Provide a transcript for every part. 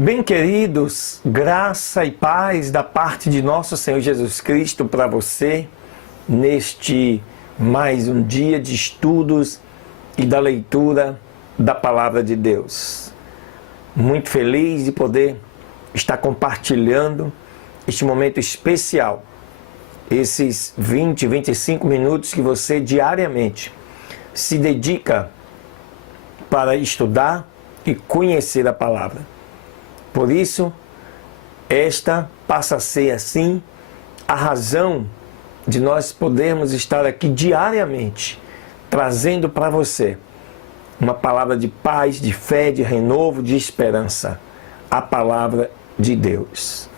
Bem, queridos, graça e paz da parte de nosso Senhor Jesus Cristo para você, neste mais um dia de estudos e da leitura da Palavra de Deus. Muito feliz de poder estar compartilhando este momento especial, esses 20, 25 minutos que você diariamente se dedica para estudar e conhecer a Palavra. Por isso, esta passa a ser assim a razão de nós podermos estar aqui diariamente, trazendo para você uma palavra de paz, de fé, de renovo, de esperança, a Palavra de Deus.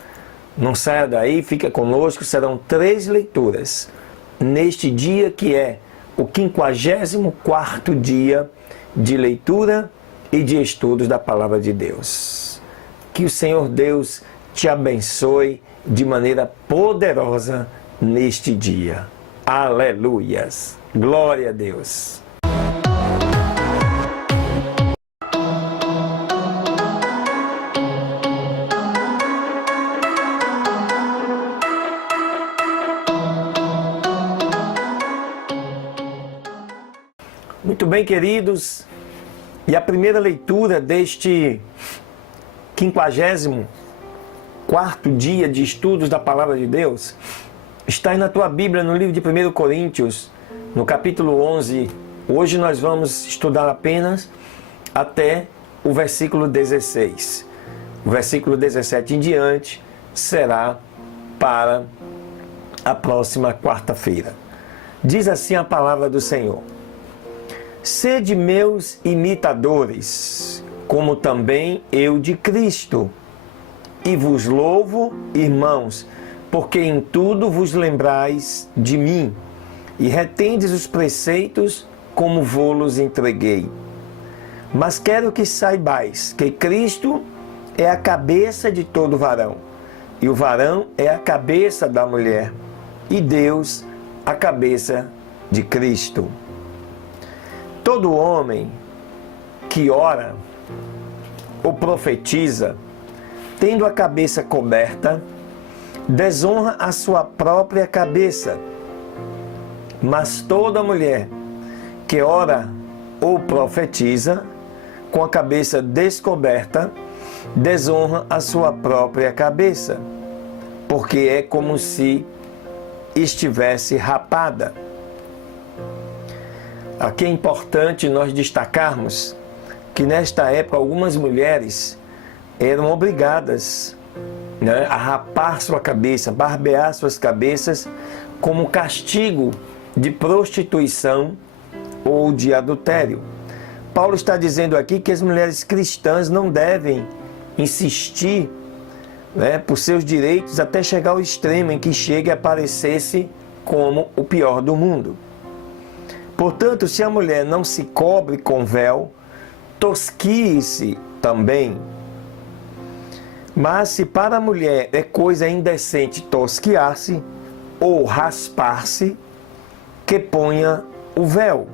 Não saia daí, fica conosco, serão 3 leituras neste dia que é o 54º dia de leitura e de estudos da Palavra de Deus. Que o Senhor Deus te abençoe de maneira poderosa neste dia. Aleluias! Glória a Deus! Muito bem, queridos, e a primeira leitura deste 54º dia de estudos da Palavra de Deus está aí na tua Bíblia, no livro de 1 Coríntios, no capítulo 11. Hoje nós vamos estudar apenas até o versículo 16. O versículo 17 em diante será para a próxima quarta-feira. Diz assim a palavra do Senhor: Sede meus imitadores, como também eu de Cristo. E vos louvo, irmãos, porque em tudo vos lembrais de mim, e retendes os preceitos como vô-los entreguei. Mas quero que saibais que Cristo é a cabeça de todo varão, e o varão é a cabeça da mulher, e Deus a cabeça de Cristo. Todo homem que ora ou profetiza, tendo a cabeça coberta, desonra a sua própria cabeça. Mas toda mulher que ora ou profetiza, com a cabeça descoberta, desonra a sua própria cabeça, porque é como se estivesse rapada. Aqui é importante nós destacarmos que nesta época algumas mulheres eram obrigadas, a rapar sua cabeça, barbear suas cabeças como castigo de prostituição ou de adultério. Paulo está dizendo aqui que as mulheres cristãs não devem insistir por seus direitos até chegar ao extremo em que chegue a parecer-se como o pior do mundo. Portanto, se a mulher não se cobre com véu, tosquie-se também. Mas se para a mulher é coisa indecente tosquiar-se ou raspar-se, que ponha o véu.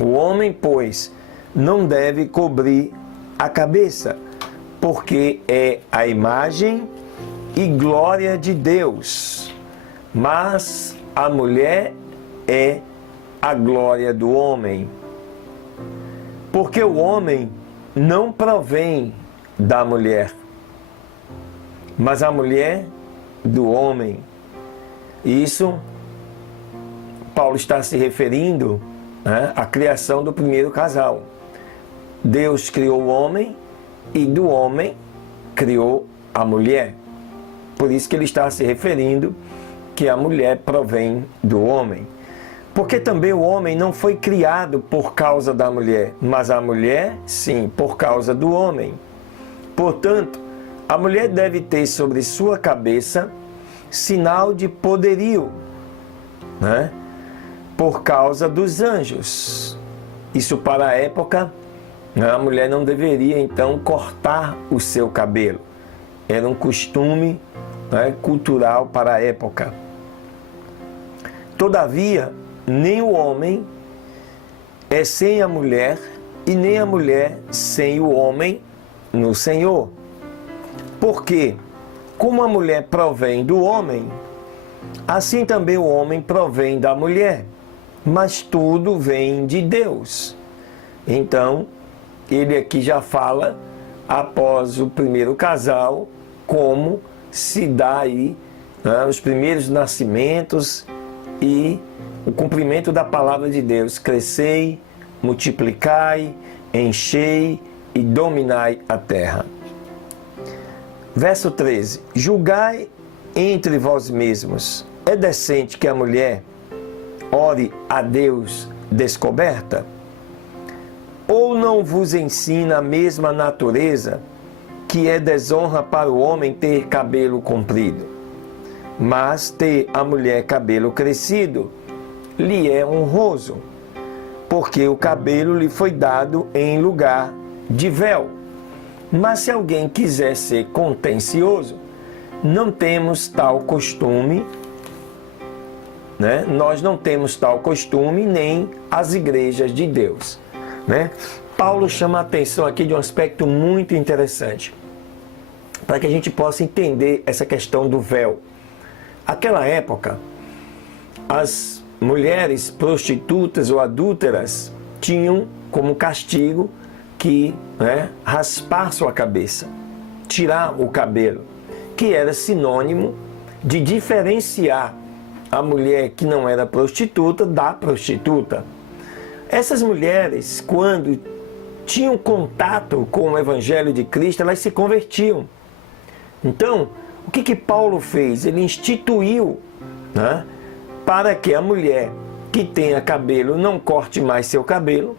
O homem, pois, não deve cobrir a cabeça, porque é a imagem e glória de Deus. Mas a mulher é a glória do homem. Porque o homem não provém da mulher, mas a mulher do homem. Isso, Paulo está se referindo à criação do primeiro casal. Deus criou o homem e do homem criou a mulher. Por isso que ele está se referindo que a mulher provém do homem. Porque também o homem não foi criado por causa da mulher, mas a mulher, sim, por causa do homem. Portanto, a mulher deve ter sobre sua cabeça sinal de poderio, por causa dos anjos. Isso para a época, a mulher não deveria então cortar o seu cabelo. Era um costume cultural para a época. Todavia, nem o homem é sem a mulher, e nem a mulher sem o homem, no Senhor. Porque, como a mulher provém do homem, assim também o homem provém da mulher. Mas tudo vem de Deus. Então, ele aqui já fala, após o primeiro casal, como se dá aí, né, os primeiros nascimentos e o cumprimento da palavra de Deus. Crescei, multiplicai, enchei e dominai a terra. Verso 13. Julgai entre vós mesmos. É decente que a mulher ore a Deus descoberta? Ou não vos ensina a mesma natureza que é desonra para o homem ter cabelo comprido? Mas ter a mulher cabelo crescido lhe é honroso, porque o cabelo lhe foi dado em lugar de véu. Mas se alguém quiser ser contencioso, não temos tal costume, né? Nós não temos tal costume, nem as igrejas de Deus, né? Paulo chama a atenção aqui de um aspecto muito interessante, para que a gente possa entender essa questão do véu. Aquela época, as mulheres prostitutas ou adúlteras tinham como castigo que, né, raspar sua cabeça, tirar o cabelo, que era sinônimo de diferenciar a mulher que não era prostituta da prostituta. Essas mulheres, quando tinham contato com o Evangelho de Cristo, elas se convertiam. Então, o que Paulo fez? Ele instituiu, né, para que a mulher que tenha cabelo não corte mais seu cabelo,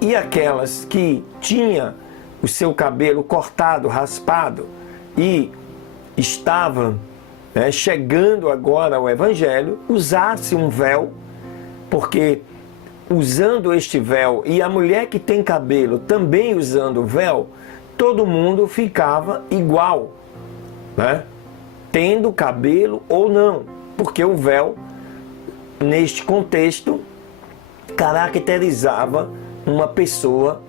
e aquelas que tinham o seu cabelo cortado, raspado, e estavam, né, chegando agora ao Evangelho, usasse um véu, porque usando este véu, e a mulher que tem cabelo também usando o véu, todo mundo ficava igual, né? Tendo cabelo ou não, porque o véu, neste contexto, caracterizava uma pessoa,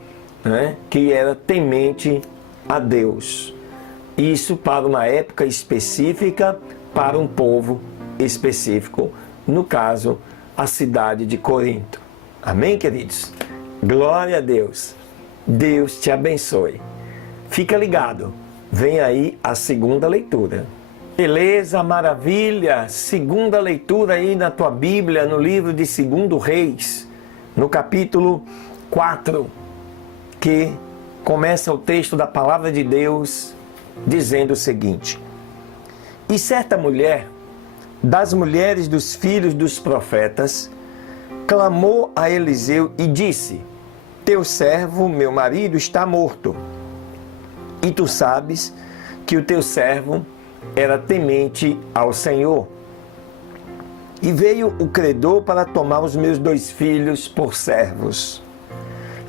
né, que era temente a Deus. Isso para uma época específica, para um povo específico, no caso, a cidade de Corinto. Amém, queridos? Glória a Deus. Deus te abençoe. Fica ligado. Vem aí a segunda leitura. Beleza, maravilha. Segunda leitura aí na tua Bíblia, no livro de 2 Reis, no capítulo 4, que começa o texto da palavra de Deus dizendo o seguinte: E certa mulher, das mulheres dos filhos dos profetas, clamou a Eliseu e disse: Teu servo, meu marido, está morto. E tu sabes que o teu servo era temente ao Senhor. E veio o credor para tomar os meus 2 filhos por servos.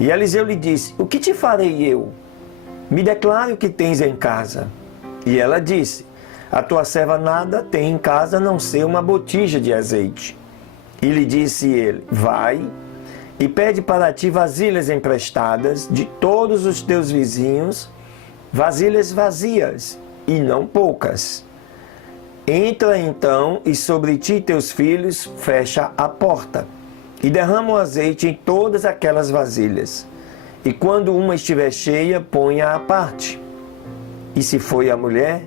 E Eliseu lhe disse: O que te farei eu? Me declare o que tens em casa. E ela disse: A tua serva nada tem em casa a não ser uma botija de azeite. E lhe disse ele: Vai e pede para ti vasilhas emprestadas de todos os teus vizinhos, vasilhas vazias e não poucas. Entra então e sobre ti e teus filhos fecha a porta e derrama o azeite em todas aquelas vasilhas. E quando uma estiver cheia, ponha à parte. E se foi a mulher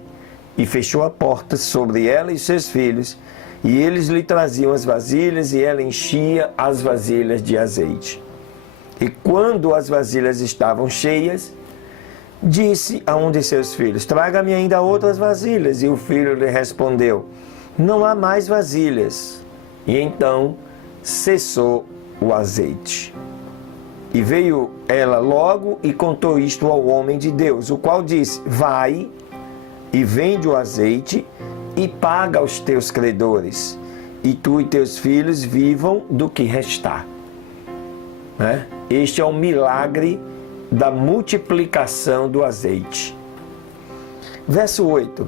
e fechou a porta sobre ela e seus filhos, e eles lhe traziam as vasilhas, e ela enchia as vasilhas de azeite. E quando as vasilhas estavam cheias, disse a um de seus filhos: Traga-me ainda outras vasilhas. E o filho lhe respondeu: Não há mais vasilhas. E então cessou o azeite. E veio ela logo e contou isto ao homem de Deus, o qual disse: Vai e vende o azeite e paga aos teus credores, e tu e teus filhos vivam do que restar. Né? Este é o milagre da multiplicação do azeite. Verso 8.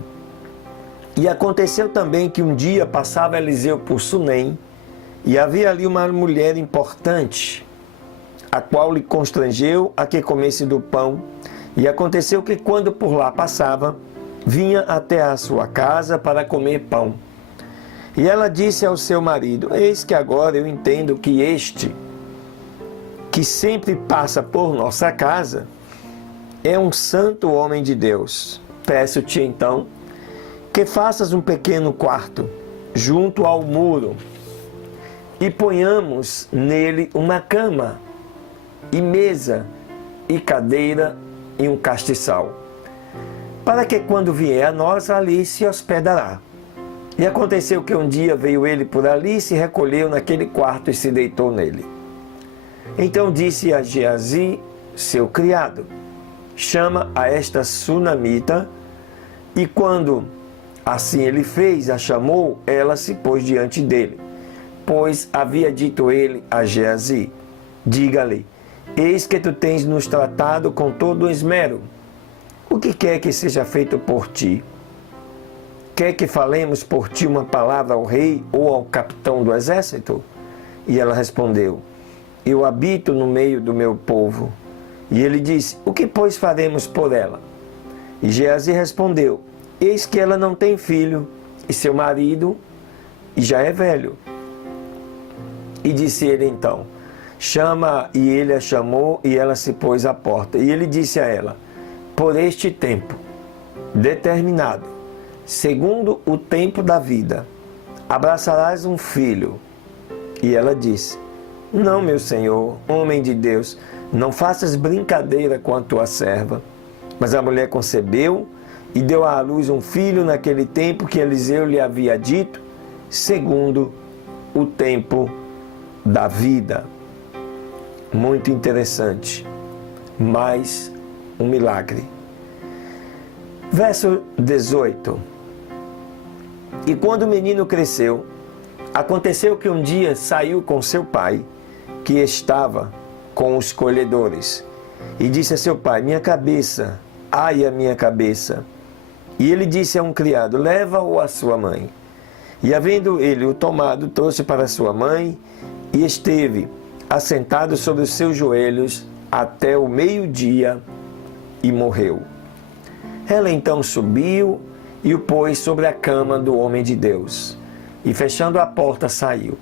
E aconteceu também que um dia passava Eliseu por Sunem, e havia ali uma mulher importante, a qual lhe constrangeu a que comesse do pão E aconteceu que quando por lá passava, vinha até a sua casa para comer pão. E ela disse ao seu marido: eis que agora eu entendo que este, que sempre passa por nossa casa, é um santo homem de Deus. Peço-te então que faças um pequeno quarto junto ao muro e ponhamos nele uma cama e mesa e cadeira e um castiçal, para que quando vier a nós, ali se hospedará. E aconteceu que um dia veio ele por ali, se recolheu naquele quarto e se deitou nele. Então disse a Geazi, seu criado: chama a esta sunamita. E quando assim ele fez, a chamou, ela se pôs diante dele. Pois havia dito ele a Geazi: diga-lhe, eis que tu tens nos tratado com todo o esmero. O que quer que seja feito por ti? Quer que falemos por ti uma palavra ao rei ou ao capitão do exército? E ela respondeu: eu habito no meio do meu povo. E ele disse: o que, pois, faremos por ela? E Geazi respondeu: eis que ela não tem filho, e seu marido já é velho. E disse ele então: chama. E ele a chamou, e ela se pôs à porta. E ele disse a ela: por este tempo determinado, segundo o tempo da vida, abraçarás um filho. E ela disse: não, meu senhor, homem de Deus, não faças brincadeira com a tua serva. Mas a mulher concebeu e deu à luz um filho naquele tempo que Eliseu lhe havia dito, segundo o tempo da vida. Muito interessante. Mais um milagre. Verso 18. E quando o menino cresceu, aconteceu que um dia saiu com seu pai, que estava com os colhedores, e disse a seu pai: minha cabeça, ai a minha cabeça. E ele disse a um criado: leva-o à sua mãe. E havendo ele o tomado, trouxe para sua mãe, e esteve assentado sobre os seus joelhos até o meio-dia, e morreu. Ela então subiu e o pôs sobre a cama do homem de Deus, e fechando a porta saiu.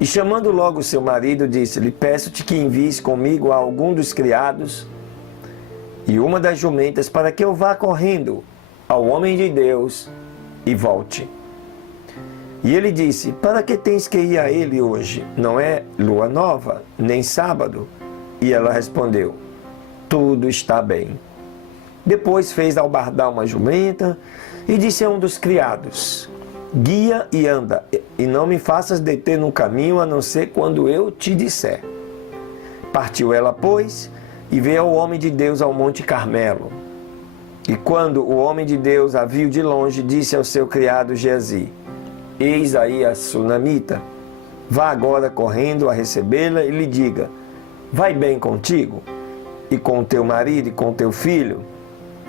E chamando logo seu marido, disse-lhe: peço-te que envies comigo a algum dos criados e uma das jumentas, para que eu vá correndo ao homem de Deus e volte. E ele disse: para que tens que ir a ele hoje? Não é lua nova, nem sábado. E ela respondeu: tudo está bem. Depois fez albardar uma jumenta e disse a um dos criados: guia e anda, e não me faças deter no caminho, a não ser quando eu te disser. Partiu ela, pois, e veio ao homem de Deus ao Monte Carmelo. E quando o homem de Deus a viu de longe, disse ao seu criado Geazi: eis aí a sunamita, vá agora correndo a recebê-la e lhe diga: vai bem contigo, e com o teu marido e com o teu filho?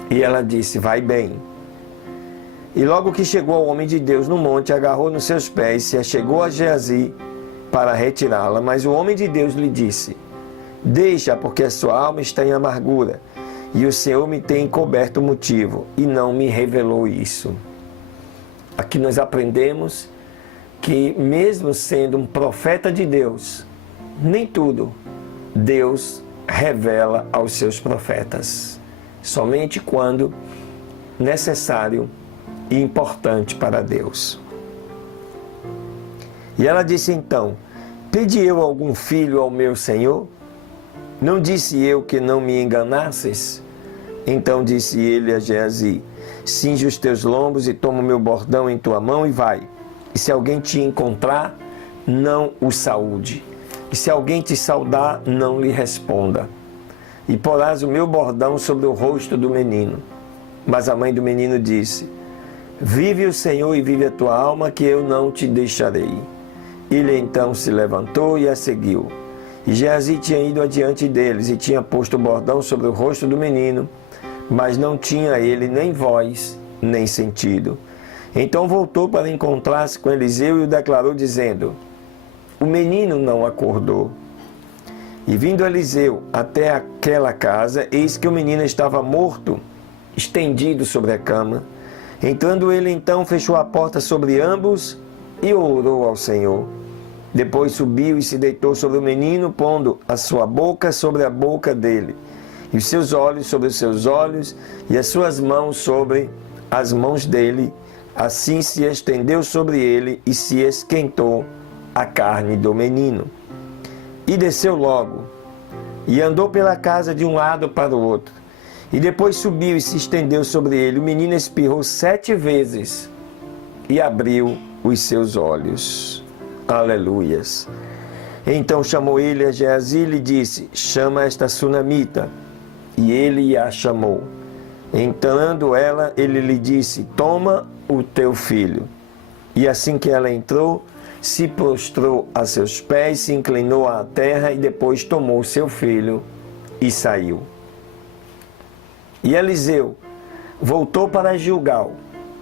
E ela disse: vai bem. E logo que chegou ao homem de Deus no monte, agarrou nos seus pés, se achegou a Geazi para retirá-la. Mas o homem de Deus lhe disse: deixa, porque a sua alma está em amargura, e o Senhor me tem encoberto o motivo, e não me revelou isso. Aqui nós aprendemos que, mesmo sendo um profeta de Deus, nem tudo Deus revela aos seus profetas, somente quando necessário e importante para Deus. E ela disse então: pedi eu algum filho ao meu senhor? Não disse eu que não me enganasses? Então disse ele a Geazi: cinge os teus lombos e toma o meu bordão em tua mão e vai. E se alguém te encontrar, não o saúde. E se alguém te saudar, não lhe responda. E porás o meu bordão sobre o rosto do menino. Mas a mãe do menino disse: vive o Senhor e vive a tua alma, que eu não te deixarei. Ele então se levantou e a seguiu. E Geazi tinha ido adiante deles e tinha posto o bordão sobre o rosto do menino, mas não tinha ele nem voz, nem sentido. Então voltou para encontrar-se com Eliseu e o declarou, dizendo: o menino não acordou. E vindo Eliseu até aquela casa, eis que o menino estava morto, estendido sobre a cama. Entrando ele então, fechou a porta sobre ambos e orou ao Senhor. Depois subiu e se deitou sobre o menino, pondo a sua boca sobre a boca dele, e os seus olhos sobre os seus olhos, e as suas mãos sobre as mãos dele. Assim se estendeu sobre ele e se esquentou a carne do menino. E desceu logo, e andou pela casa de um lado para o outro. E depois subiu e se estendeu sobre ele. O menino espirrou 7 vezes e abriu os seus olhos. Aleluias. Então chamou ele a Geazi e lhe disse: chama esta sunamita. E ele a chamou. Entrando ela, ele lhe disse: toma o teu filho. E assim que ela entrou, se prostrou a seus pés, se inclinou à terra e depois tomou seu filho e saiu. E Eliseu voltou para Gilgal,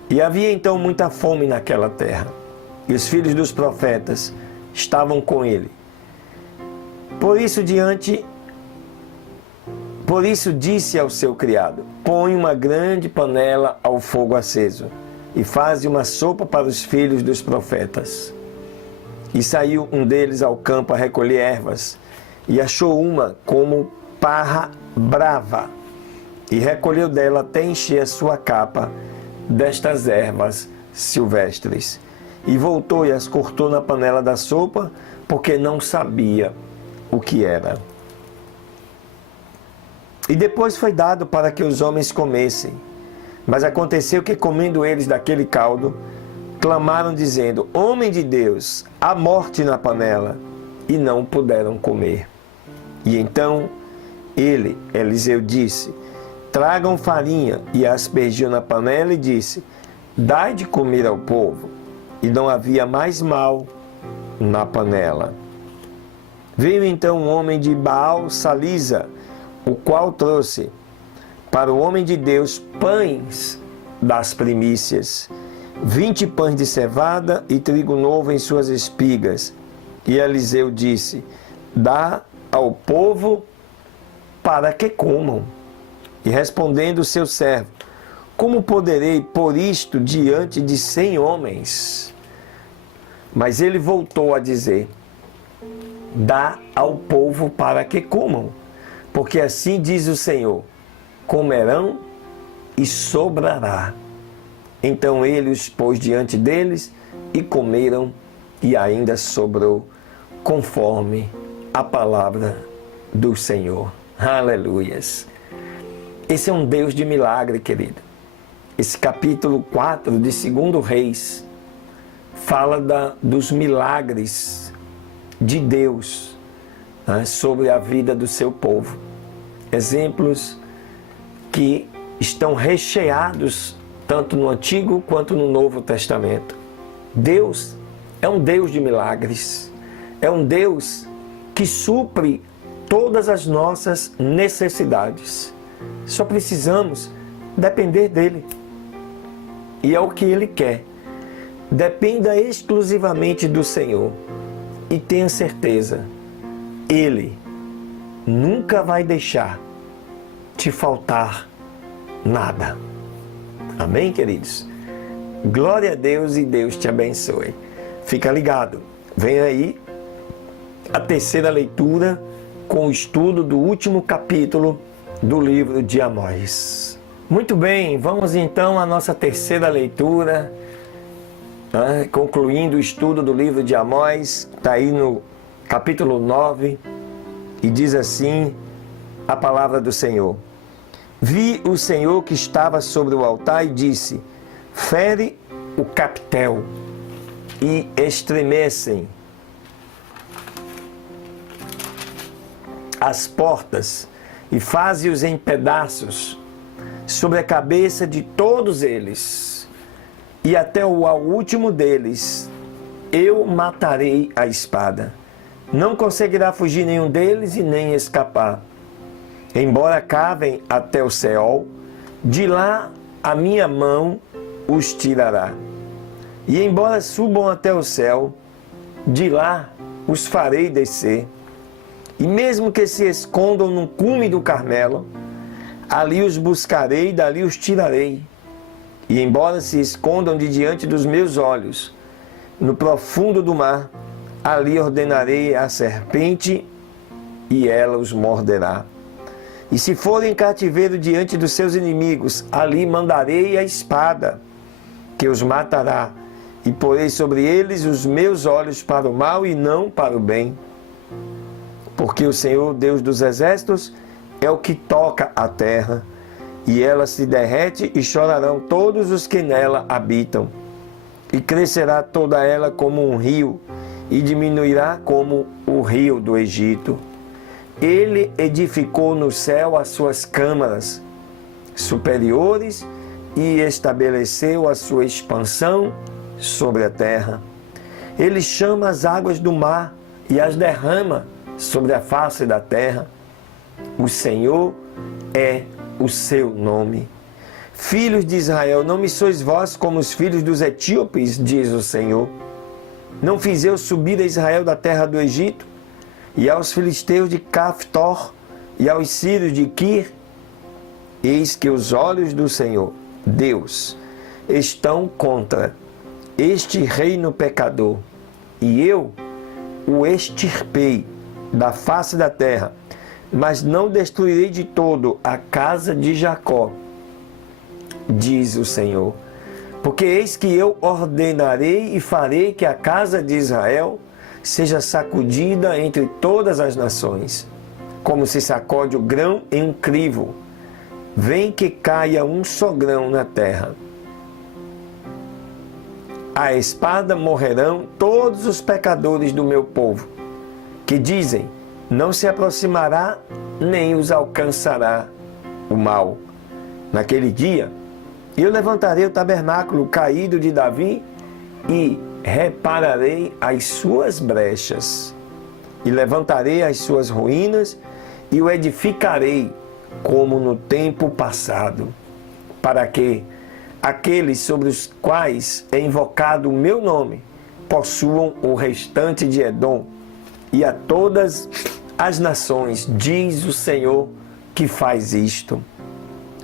e havia então muita fome naquela terra, e os filhos dos profetas estavam com ele. Por isso disse ao seu criado: põe uma grande panela ao fogo aceso, e faze uma sopa para os filhos dos profetas. E saiu um deles ao campo a recolher ervas, e achou uma como parra brava, e recolheu dela até encher a sua capa destas ervas silvestres. E voltou e as cortou na panela da sopa, porque não sabia o que era. E depois foi dado para que os homens comessem. Mas aconteceu que, comendo eles daquele caldo, clamaram dizendo: homem de Deus, há morte na panela, e não puderam comer. E então Eliseu disse: tragam farinha, e a aspergiu na panela e disse: dai de comer ao povo. E não havia mais mal na panela. Veio então um homem de Baal Salisa, o qual trouxe para o homem de Deus pães das primícias, 20 pães de cevada e trigo novo em suas espigas. E Eliseu disse: dá ao povo para que comam. E respondendo o seu servo: como poderei pôr isto diante de 100 homens? Mas ele voltou a dizer: dá ao povo para que comam, porque assim diz o Senhor: comerão e sobrará. Então ele os pôs diante deles e comeram, e ainda sobrou, conforme a palavra do Senhor. Aleluias! Esse é um Deus de milagre, querido. Esse capítulo 4 de 2 Reis fala dos milagres de Deus, né, sobre a vida do seu povo. Exemplos que estão recheados tanto no Antigo quanto no Novo Testamento. Deus é um Deus de milagres. É um Deus que supre todas as nossas necessidades. Só precisamos depender dele. E é o que ele quer. Dependa exclusivamente do Senhor. E tenha certeza, ele nunca vai deixar te faltar nada. Amém, queridos? Glória a Deus e Deus te abençoe. Fica ligado. Vem aí a terceira leitura com o estudo do último capítulo do livro de Amós. Muito bem, vamos então à nossa terceira leitura, né, concluindo o estudo do livro de Amós. Está aí no capítulo 9 e diz assim a palavra do Senhor: vi o Senhor que estava sobre o altar e disse: fere o capitel e estremecem as portas e faze-os em pedaços sobre a cabeça de todos eles, e até ao último deles eu matarei a espada. Não conseguirá fugir nenhum deles e nem escapar. Embora cavem até o Seol, de lá a minha mão os tirará. E embora subam até o céu, de lá os farei descer. E mesmo que se escondam no cume do Carmelo, ali os buscarei, dali os tirarei. E embora se escondam de diante dos meus olhos, no profundo do mar, ali ordenarei a serpente e ela os morderá. E se forem cativeiro diante dos seus inimigos, ali mandarei a espada, que os matará, e porei sobre eles os meus olhos para o mal e não para o bem. Porque o Senhor, Deus dos exércitos, é o que toca a terra, e ela se derrete e chorarão todos os que nela habitam. E crescerá toda ela como um rio, e diminuirá como o rio do Egito. Ele edificou no céu as suas câmaras superiores e estabeleceu a sua expansão sobre a terra. Ele chama as águas do mar e as derrama sobre a face da terra. O Senhor é o seu nome. Filhos de Israel, não me sois vós como os filhos dos etíopes, diz o Senhor. Não fiz eu subir a Israel da terra do Egito, e aos filisteus de Caftor, e aos sírios de Quir? Eis que os olhos do Senhor, Deus, estão contra este reino pecador, e eu o extirpei da face da terra, mas não destruirei de todo a casa de Jacó, diz o Senhor. Porque eis que eu ordenarei e farei que a casa de Israel seja sacudida entre todas as nações, como se sacode o grão em um crivo. Vem que caia um só grão na terra. À espada morrerão todos os pecadores do meu povo, que dizem, não se aproximará, nem os alcançará o mal. Naquele dia, eu levantarei o tabernáculo caído de Davi e repararei as suas brechas, e levantarei as suas ruínas e o edificarei como no tempo passado, para que aqueles sobre os quais é invocado o meu nome possuam o restante de Edom e a todas as nações, diz o Senhor que faz isto.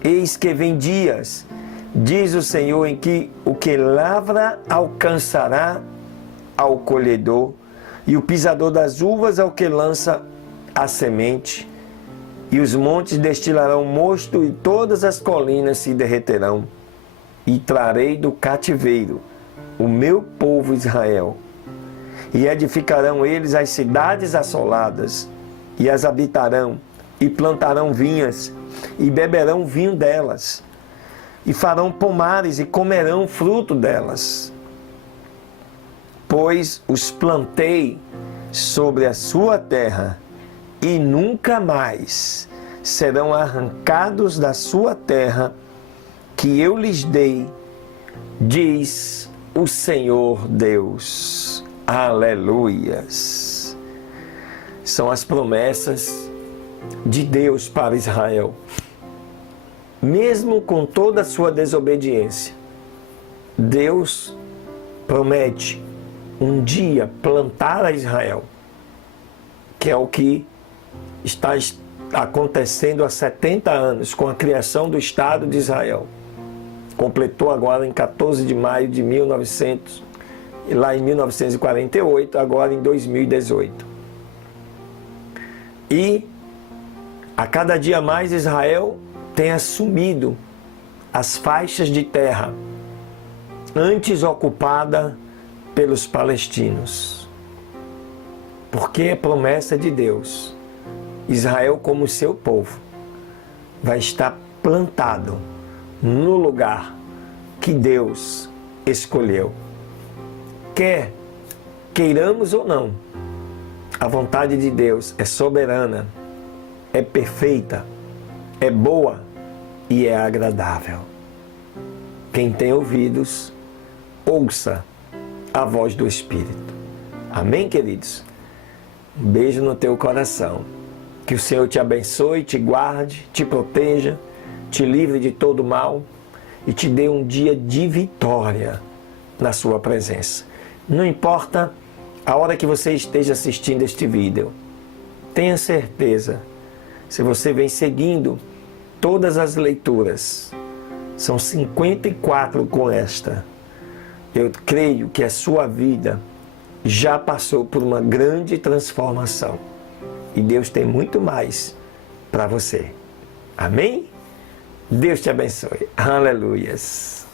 Eis que vem dias, diz o Senhor, em que o que lavra alcançará ao colhedor, e o pisador das uvas ao que lança a semente, e os montes destilarão mosto, e todas as colinas se derreterão. E trarei do cativeiro o meu povo Israel, e edificarão eles as cidades assoladas, e as habitarão, e plantarão vinhas, e beberão vinho delas, e farão pomares e comerão fruto delas. Pois os plantei sobre a sua terra, e nunca mais serão arrancados da sua terra, que eu lhes dei, diz o Senhor Deus. Aleluias! São as promessas de Deus para Israel. Mesmo com toda a sua desobediência, Deus promete um dia plantar a Israel, que é o que está acontecendo há 70 anos com a criação do Estado de Israel. Completou agora em 14 de maio de 1900, e lá em 1948, agora em 2018. E a cada dia mais Israel tem assumido as faixas de terra antes ocupada pelos palestinos. Porque é promessa de Deus. Israel, como seu povo, vai estar plantado no lugar que Deus escolheu. Quer queiramos ou não, a vontade de Deus é soberana, é perfeita, é boa e é agradável. Quem tem ouvidos, ouça a voz do Espírito. Amém, queridos? Um beijo no teu coração. Que o Senhor te abençoe, te guarde, te proteja, te livre de todo mal e te dê um dia de vitória na sua presença. Não importa a hora que você esteja assistindo este vídeo, tenha certeza, se você vem seguindo todas as leituras, são 54 com esta, eu creio que a sua vida já passou por uma grande transformação. E Deus tem muito mais para você. Amém? Deus te abençoe. Aleluias.